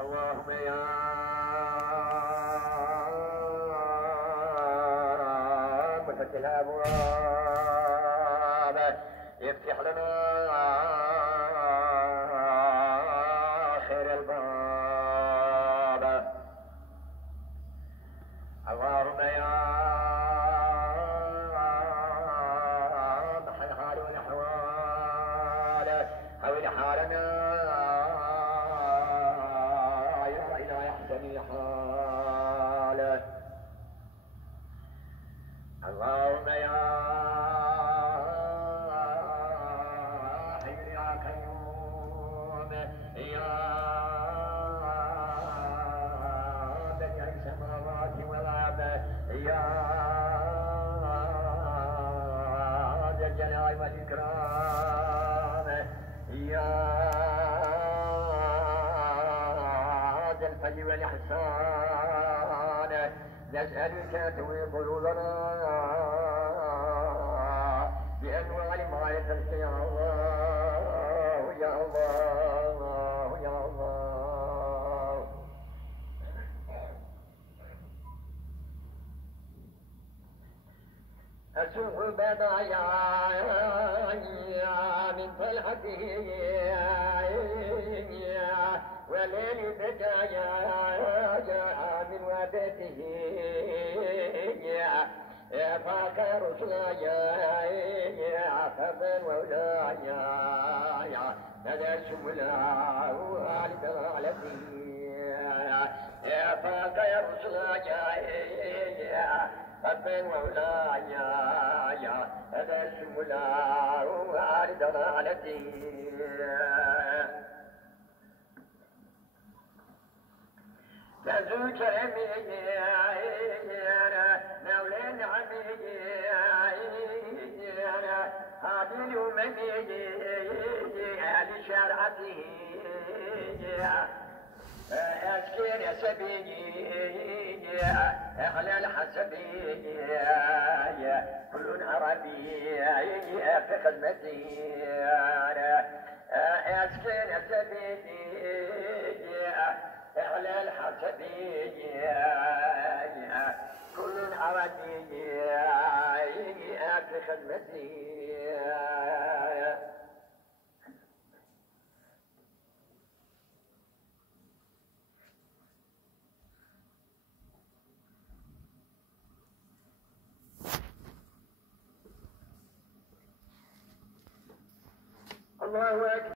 اللهم يا مفتح الابواب افتح لنا خير الباب. اللهم يا محل حال والاحوال حول حالنا الى احسن حال. اللهم يا حي يا قيوم يا بديع السماوات والارض يا ذا الجلال والاكرام يا ذا الفضل والاحسان نسألك تطوي قلوبنا بأنواع ما يترك يا الله يا الله يا الله. أسوق بضايا من طلحته وليل بدايا من وادته فاك رسلايا فمن ولايا هذا شملا والد العالمين فاك رسلايا فمن ولايا هذا شملا والد العالمين. تزوج رمي مولى نعمي هذه الأممي لشرعته أسكن سبيلي أغلى الحسبي كل عربي في خدمتي أسكن سبيلي أغلى الحسبية كل عربية في خدمتي. الله أكبر.